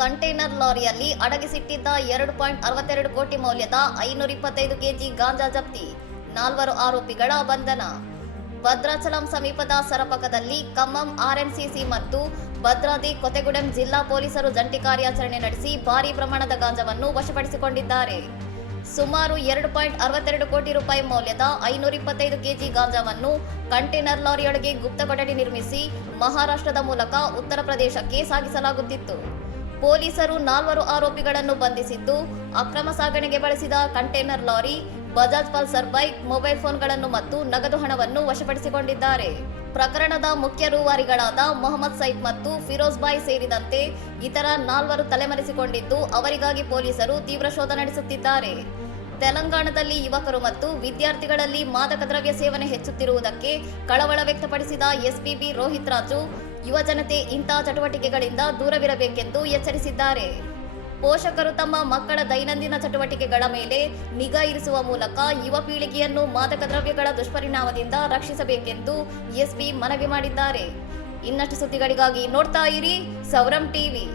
Container ಲಾರಿಯಲ್ಲಿ ಅಡಗಿಸಿಟ್ಟಿದ್ದ 2.62 ಕೋಟಿ ಮೌಲ್ಯದ 525 ಕೆಜಿ ಗಾಂಜಾ ಜಪ್ತಿ, 4 ಆರೋಪಿಗಳ ಬಂಧನ. ಭದ್ರಾಚಲಂ ಸಮೀಪದ ಸರಪಕದಲ್ಲಿ ಖಮ್ಮಂ ಆರ್ಎಂಸಿಸಿ ಮತ್ತು ಭದ್ರಾದಿ ಕೊತೆಗೂಡೆಂ ಜಿಲ್ಲಾ ಪೊಲೀಸರು ಜಂಟಿ ಕಾರ್ಯಾಚರಣೆ ನಡೆಸಿ ಭಾರೀ ಪ್ರಮಾಣದ ಗಾಂಜಾವನ್ನು ವಶಪಡಿಸಿಕೊಂಡಿದ್ದಾರೆ. ಸುಮಾರು 2.62 ಕೋಟಿ ರೂಪಾಯಿ ಮೌಲ್ಯದ 525 ಕೆಜಿ ಗಾಂಜಾವನ್ನು ಕಂಟೈನರ್ ಲಾರಿಯೊಳಗೆ ಗುಪ್ತ ಕೊಠಡಿ ನಿರ್ಮಿಸಿ ಮಹಾರಾಷ್ಟ್ರದ ಮೂಲಕ ಉತ್ತರ ಪ್ರದೇಶಕ್ಕೆ ಸಾಗಿಸಲಾಗುತ್ತಿತ್ತು. ಪೊಲೀಸರು 4 ಆರೋಪಿಗಳನ್ನು ಬಂಧಿಸಿದ್ದು, ಅಕ್ರಮ ಸಾಗಣೆಗೆ ಬಳಸಿದ container lorry, Bajaj Pulsar bike, mobile ಫೋನ್ಗಳನ್ನು ಮತ್ತು ನಗದು ಹಣವನ್ನು ವಶಪಡಿಸಿಕೊಂಡಿದ್ದಾರೆ. ಪ್ರಕರಣದ ಮುಖ್ಯ ರೂವಾರಿಗಳಾದ ಮೊಹಮ್ಮದ್ ಸೈದ್ ಮತ್ತು ಫಿರೋಜ್ ಬಾಯ್ ಸೇರಿದಂತೆ ಇತರ 4 ತಲೆಮರೆಸಿಕೊಂಡಿದ್ದು, ಅವರಿಗಾಗಿ ಪೊಲೀಸರು ತೀವ್ರ ಶೋಧ ನಡೆಸುತ್ತಿದ್ದಾರೆ. ತೆಲಂಗಾಣದಲ್ಲಿ ಯುವಕರು ಮತ್ತು ವಿದ್ಯಾರ್ಥಿಗಳಲ್ಲಿ ಮಾದಕ ದ್ರವ್ಯ ಸೇವನೆ ಹೆಚ್ಚುತ್ತಿರುವುದಕ್ಕೆ ಕಳವಳ ವ್ಯಕ್ತಪಡಿಸಿದ ಎಸ್ಪಿಬಿ ರೋಹಿತ್ ರಾಜು, ಯುವಜನತೆ ಇಂತಹ ಚಟುವಟಿಕೆಗಳಿಂದ ದೂರವಿರಬೇಕೆಂದು ಎಚ್ಚರಿಸಿದ್ದಾರೆ. ಪೋಷಕರು ತಮ್ಮ ಮಕ್ಕಳ ದೈನಂದಿನ ಚಟುವಟಿಕೆಗಳ ಮೇಲೆ ನಿಗಾ ಇರಿಸುವ ಮೂಲಕ ಯುವ ಪೀಳಿಗೆಯನ್ನು ಮಾದಕ ದ್ರವ್ಯಗಳ ದುಷ್ಪರಿಣಾಮದಿಂದ ರಕ್ಷಿಸಬೇಕೆಂದು ಎಸ್ಪಿ ಮನವಿ ಮಾಡಿದ್ದಾರೆ. ಇನ್ನಷ್ಟು ಸುದ್ದಿಗಳಿಗಾಗಿ ನೋಡ್ತಾ ಇರಿ ಸೌರಂ ಟಿವಿ.